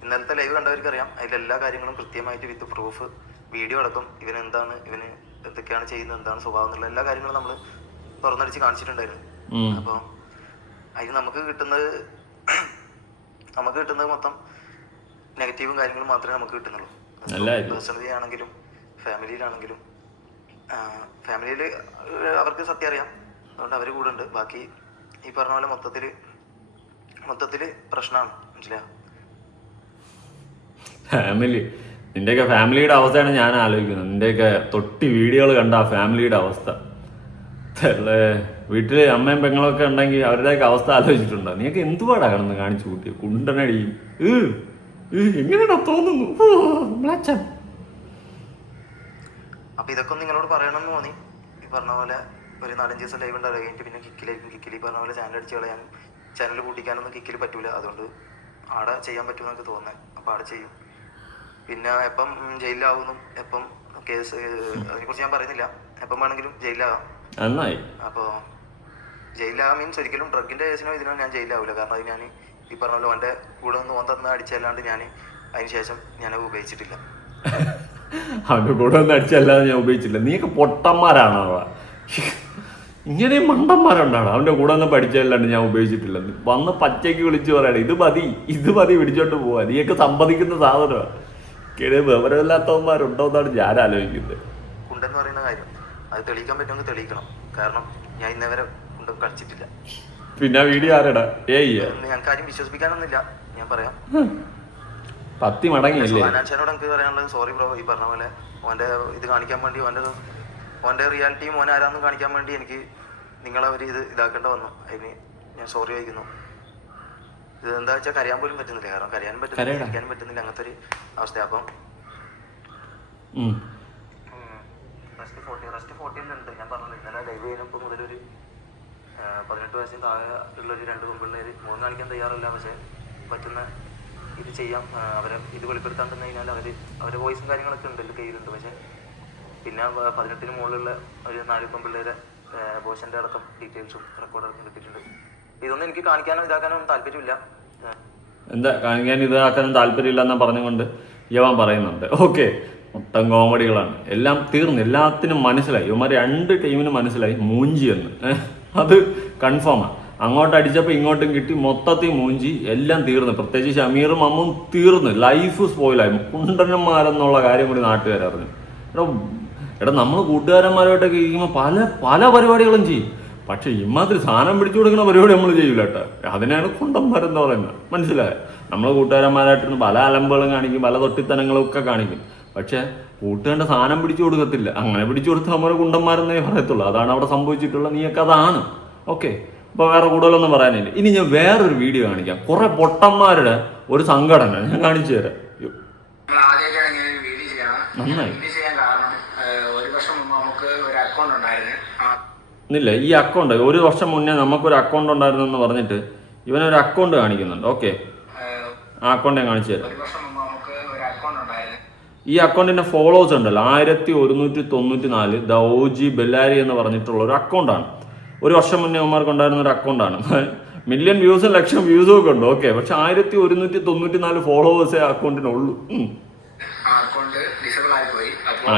ഇന്നലത്തെ ലൈവ് കണ്ടവർക്ക് അറിയാം. അതിലെല്ലാ കാര്യങ്ങളും കൃത്യമായിട്ട് വിത്ത് പ്രൂഫ്, വീഡിയോ അടക്കം ഇവൻ എന്താണ്, ഇവന് എന്തൊക്കെയാണ് ചെയ്യുന്നത്, എന്താണ് സ്വഭാവം എന്നുള്ള എല്ലാ കാര്യങ്ങളും നമ്മൾ തുറന്നടിച്ച് കാണിച്ചിട്ടുണ്ടായിരുന്നു. അപ്പോൾ അതിന് നമുക്ക് കിട്ടുന്നത് മൊത്തം നെഗറ്റീവും കാര്യങ്ങളും മാത്രമേ നമുക്ക് കിട്ടുന്നുള്ളൂ. പേഴ്സണലി ആണെങ്കിലും ഫാമിലിയിലാണെങ്കിലും. ഫാമിലിയിൽ അവർക്ക് സത്യം അറിയാം, അതുകൊണ്ട് അവർ കൂടെ ഉണ്ട്. ബാക്കി ഈ പറഞ്ഞ പോലെ മൊത്തത്തിൽ പ്രശ്നമാണ്. മനസ്സിലായോ? നിന്റെയൊക്കെ ഫാമിലിയുടെ അവസ്ഥയാണ് ഞാൻ ആലോചിക്കുന്നത്. നിന്റെയൊക്കെ തൊട്ടി വീഡിയോകൾ കണ്ട ആ ഫാമിലിയുടെ അവസ്ഥ. വീട്ടിൽ അമ്മയും പെങ്ങളൊക്കെ ഉണ്ടെങ്കിൽ അവരുടെയൊക്കെ അവസ്ഥ ആലോചിച്ചിട്ടുണ്ടോ? നീയൊക്കെ എന്തുപാടാ കിടന്ന് കാണിച്ചു കൂട്ടിയ കുണ്ടനടിയും എങ്ങനെയാ തോന്നുന്നു. അപ്പൊ ഇതൊക്കെ നിങ്ങളോട് പറയണമെന്ന് തോന്നി. ഈ പറഞ്ഞ പോലെ ഒരു 4-5 ദിവസം ലൈവ് ഉണ്ടാവുക കഴിഞ്ഞിട്ട് പിന്നെ കിക്കിലി പറഞ്ഞ പോലെ ചാനൽ അടിച്ച് കളയാനും ചാനൽ കൂട്ടിക്കാനൊന്നും കിക്കിൽ പറ്റൂല. അതുകൊണ്ട് ആടെ ചെയ്യാൻ പറ്റുമെന്നൊക്കെ തോന്നുന്നത്. അപ്പൊ ആടെ ചെയ്യും. പിന്നെ എപ്പം ജയിലിലാവുന്നു, എപ്പം കേസ്, അതിനെക്കുറിച്ച് ഞാൻ പറയുന്നില്ല. എപ്പം വേണമെങ്കിലും ജയിലിലാകാം. അപ്പോൾ ജയിലിലാകാം മീൻസ് ഒരിക്കലും ഡ്രഗിന്റെ കേസിനോ ഇതിനോ ഞാൻ ജയിലിലാവില്ല. കാരണം അത് ഞാൻ ഈ പറഞ്ഞ പോലെ ഓൻ്റെ കൂടെ ഒന്ന് ഓൻ തന്ന അടിച്ചല്ലാണ്ട് ഞാൻ അതിന് ശേഷം ഞാനത് ഉപയോഗിച്ചിട്ടില്ല. അവൻ്റെ കൂടെ ഒന്ന് അടിച്ചല്ലാതെ ഞാൻ ഉപയോഗിച്ചില്ല. നീയൊക്കെ പൊട്ടന്മാരാണോ? ഇങ്ങനെ മണ്ടന്മാരുണ്ടാണ്. അവൻ്റെ കൂടെ ഒന്നും പഠിച്ചതല്ലാണ്ട് ഞാൻ ഉപയോഗിച്ചിട്ടില്ലെന്ന് വന്ന് പച്ചയ്ക്ക് വിളിച്ച് പറയണം, ഇത് മതി പിടിച്ചോണ്ട് പോവാ, നീയൊക്കെ സമ്മതിക്കുന്ന സാധനമാണ്. വിവരമില്ലാത്തവന്മാരുണ്ടോ എന്നാണ് ഞാൻ ആലോചിക്കുന്നത്. കുണ്ടെന്ന് പറയുന്ന കാര്യം അത് തെളിയിക്കാൻ പറ്റുമെങ്കിൽ തെളിയിക്കണം. കാരണം ഞാൻ ഇന്നേവരെ കുണ്ട് കളിച്ചിട്ടില്ല. പിന്നെ വീഡിയോ ആരടാ? ഞങ്ങൾക്ക് ആരും വിശ്വസിപ്പിക്കാനൊന്നുമില്ല. ഞാൻ പറയാം, പത്തി മടങ്ങിയല്ലേ. അനാൻഷനോട് എനിക്ക് പറയാനുള്ളത്, സോറി ബ്രോ, ഈ പറഞ്ഞ പോലെ ഓൻ്റെ ഇത് കാണിക്കാൻ വേണ്ടി ഓൻ്റെ റിയാലിറ്റിയും ഓൻ ആരാന്നും കാണിക്കാൻ വേണ്ടി എനിക്ക് നിങ്ങളെ ഒരു ഇതാക്കേണ്ട വന്നു. അതിന് ഞാൻ സോറി ചോദിക്കുന്നു. ഇത് എന്താ വെച്ചാൽ കരയാൻ പോലും പറ്റുന്നില്ല. കാരണം കരയാൻ പറ്റുന്നില്ല, ഇരിക്കാനും പറ്റുന്നില്ല, അങ്ങനത്തെ ഒരു അവസ്ഥ. അപ്പം റെസ്റ്റ് 14 ഞാൻ പറഞ്ഞില്ല. ഇന്നലെ ലൈവ് ചെയ്യുന്നപ്പോൾ മുതലൊരു 18 വയസ്സിന് താഴെ ഉള്ളൊരു 2 പെൺപിള്ളേർ മുഖം കാണിക്കാൻ തയ്യാറില്ല. പക്ഷെ പറ്റുന്ന ഇത് ചെയ്യാം, അവരെ ഇത് വെളിപ്പെടുത്താൻ തന്നെ കഴിഞ്ഞാൽ അവരെ വോയിസും കാര്യങ്ങളൊക്കെ ഉണ്ട്, എൻ്റെ കയ്യിലുണ്ട്. പക്ഷെ പിന്നെ 18-ന് മുകളിലുള്ള ഒരു 4 പെൺപിള്ളേരെ ബോഷൻ്റെ അടക്കം ഡീറ്റെയിൽസും റെക്കോർഡടക്കം കിട്ടിയിട്ടുണ്ട്. ഇതൊന്നും എനിക്ക് കാണിക്കാനോ ഇതാക്കാനോ താല്പര്യമില്ല. എന്താ കാണിക്കാൻ ഇതാക്കാനും താല്പര്യമില്ല എന്നാ പറഞ്ഞുകൊണ്ട് യവൻ പറയുന്നുണ്ട്. ഓക്കെ, മൊത്തം കോമഡികളാണ്. എല്ലാം തീർന്നു, എല്ലാത്തിനും മനസ്സിലായി. ഇവന്മാർ 2 ടീമിനും മനസ്സിലായി മൂഞ്ചി എന്ന്. അത് കൺഫേമാണ്. അങ്ങോട്ട് അടിച്ചപ്പോൾ ഇങ്ങോട്ടും കിട്ടി, മൊത്തത്തിൽ മൂഞ്ചി, എല്ലാം തീർന്നു. പ്രത്യേകിച്ച് ഷമീറും അമ്മും തീർന്നു, ലൈഫ് സ്പോയിലായി. കുണ്ടന്മാരെന്നുള്ള കാര്യം കൂടി നാട്ടുകാരറിഞ്ഞു. എടാ നമ്മൾ കൂട്ടുകാരന്മാരുമായിട്ടൊക്കെ ഇരിക്കുമ്പോൾ പല പരിപാടികളും ചെയ്യും. പക്ഷെ ഇമാതിരി സാധനം പിടിച്ചു കൊടുക്കുന്ന പരിപാടി നമ്മൾ ചെയ്യൂല കേട്ടോ. അതിനാണ് കുണ്ടന്മാരെന്ന് പറയുന്നത്. മനസ്സിലായോ? നമ്മൾ കൂട്ടുകാരന്മാരായിട്ടിരുന്ന് പല അലമ്പുകളും കാണിക്കും, പല തൊട്ടിത്തനങ്ങളും ഒക്കെ കാണിക്കും. പക്ഷെ കൂട്ടുകാരൻ്റെ സാധനം പിടിച്ചു കൊടുക്കത്തില്ല. അങ്ങനെ പിടിച്ചു കൊടുത്ത് നമ്മളെ കുണ്ടന്മാരെന്നേ പറയത്തുള്ളൂ. അതാണ് അവിടെ സംഭവിച്ചിട്ടുള്ള. നീയൊക്കെ അതാണ്. ഓക്കെ, അപ്പോൾ വേറെ കൂടുതലൊന്നും പറയാനില്ല. ഇനി ഞാൻ വേറൊരു വീഡിയോ കാണിക്കാം. കുറെ പൊട്ടന്മാരുടെ ഒരു സംഘടന ഞാൻ കാണിച്ചു തരാം. നന്നായി. ഇല്ല, ഈ അക്കൗണ്ട് 1 വർഷം മുന്നേ നമുക്കൊരു അക്കൗണ്ട് ഉണ്ടായിരുന്നു എന്ന് പറഞ്ഞിട്ട് ഇവനൊരു അക്കൗണ്ട് കാണിക്കുന്നുണ്ട്. ഓക്കെ, ആ അക്കൗണ്ട് ഞാൻ കാണിച്ചു തരാം. ഈ അക്കൗണ്ടിന്റെ ഫോളോവേഴ്സ് ഉണ്ടല്ലോ 1194 ദ OG ബെല്ലാരി എന്ന് പറഞ്ഞിട്ടുള്ള ഒരു അക്കൗണ്ടാണ്. 1 വർഷം മുന്നേ അവന്മാർക്ക് ഉണ്ടായിരുന്ന ഒരു അക്കൗണ്ടാണ്. മില്യൺ വ്യൂസും ലക്ഷം വ്യൂസും ഒക്കെ ഉണ്ട്. ഓക്കെ, പക്ഷെ 1194 ഫോളോവേഴ്സേ ആ അക്കൗണ്ടിനുള്ളൂ.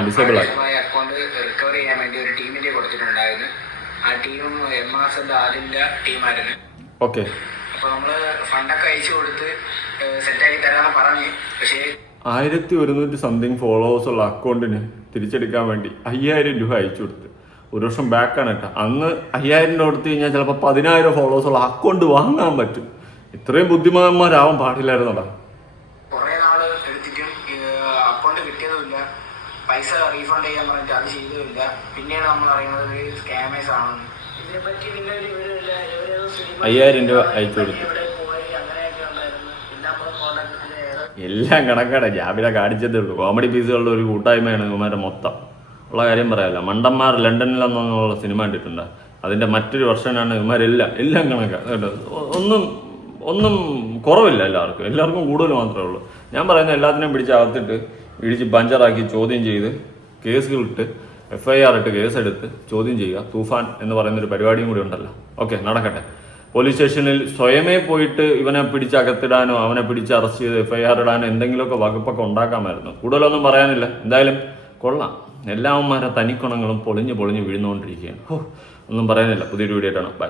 ഡിസേബിൾ ആയി. അക്കൗണ്ട് റിക്കവർ ചെയ്യാൻ വേണ്ടി ഒരു ടീമിന്റെ കൊടുത്തിട്ടുണ്ടായിരുന്നു. ആ ടീമും MRSന്റെ ആദ്യന്റെ ടീമായിരുന്നു. ഓക്കെ, അപ്പൊ നമ്മള് ഫണ്ടൊക്കെ അയച്ചു കൊടുത്ത് സെറ്റാക്കി തരാന്ന് പറഞ്ഞു. പക്ഷേ 1100 സംതിങ് ഫോളോവേഴ്സ് ഉള്ള അക്കൗണ്ടിന് തിരിച്ചെടുക്കാൻ വേണ്ടി 5000 രൂപ അയച്ചു കൊടുത്ത്. 1 വർഷം ബാക്കാണ് കേട്ടോ. അന്ന് 5000 രൂപ കൊടുത്തു കഴിഞ്ഞാൽ ചിലപ്പോൾ 10000 ഫോളോവേഴ്സ് ഉള്ള അക്കൗണ്ട് വാങ്ങാൻ പറ്റും. ഇത്രയും ബുദ്ധിമാന്മാരാവാൻ പാടില്ലായിരുന്നോടാ. കുറെ നാള് എടുത്തിട്ടും അക്കൗണ്ട് കിട്ടിയതുമില്ല. പൈസ റീഫണ്ട് ചെയ്യാൻ പറഞ്ഞിട്ട് അത് ചെയ്തതുമില്ല. പിന്നെയാണ് നമ്മൾ അറിയുന്നത് സ്കാമേഴ്സ് ആണെന്ന്. ഇതിനെപ്പറ്റി പിന്നെ ഒരു വിവരമില്ല. 5000 രൂപ അയച്ചു കൊടുത്തു. എല്ലാം കണക്കാണ്. ജാബില കാണിച്ചതേ ഉള്ളൂ. കോമഡി പീസുകളുടെ ഒരു കൂട്ടായ്മയാണ് ഇവന്മാരുടെ മൊത്തം. ഉള്ള കാര്യം പറയാമല്ലോ. മണ്ടന്മാർ ലണ്ടനിലെന്നുള്ള സിനിമ കണ്ടിട്ടുണ്ട്. അതിൻ്റെ മറ്റൊരു വെർഷനാണ് ഇവന്മാരെല്ലാം കണക്കാണ് കേട്ടോ. ഒന്നും കുറവില്ല. എല്ലാവർക്കും കൂടുതൽ മാത്രമേ ഉള്ളൂ. ഞാൻ പറയുന്ന എല്ലാത്തിനെയും പിടിച്ച് പഞ്ചറാക്കി ചോദ്യം ചെയ്ത് കേസുകളിട്ട് FIR ഇട്ട് കേസെടുത്ത് ചോദ്യം ചെയ്യുക. തൂഫാൻ എന്ന് പറയുന്നൊരു പരിപാടിയും കൂടി ഉണ്ടല്ലോ. ഓക്കെ, നടക്കട്ടെ. പോലീസ് സ്റ്റേഷനിൽ സ്വയമേ പോയിട്ട് ഇവനെ പിടിച്ചകത്തിടാനോ അവനെ പിടിച്ച് അറസ്റ്റ് ചെയ്ത് FIR ഇടാനോ എന്തെങ്കിലുമൊക്കെ വകുപ്പൊക്കെ ഉണ്ടാക്കാമായിരുന്നു. കൂടുതലൊന്നും പറയാനില്ല. എന്തായാലും കൊള്ളാം. എല്ലാവന്മാരുടെ തനിക്കുണങ്ങളും പൊളിഞ്ഞ് വീഴുന്നുകൊണ്ടിരിക്കുകയാണ്. ഒന്നും പറയാനില്ല. പുതിയൊരു വീഡിയോ ആയിട്ടാണ്. ബൈ.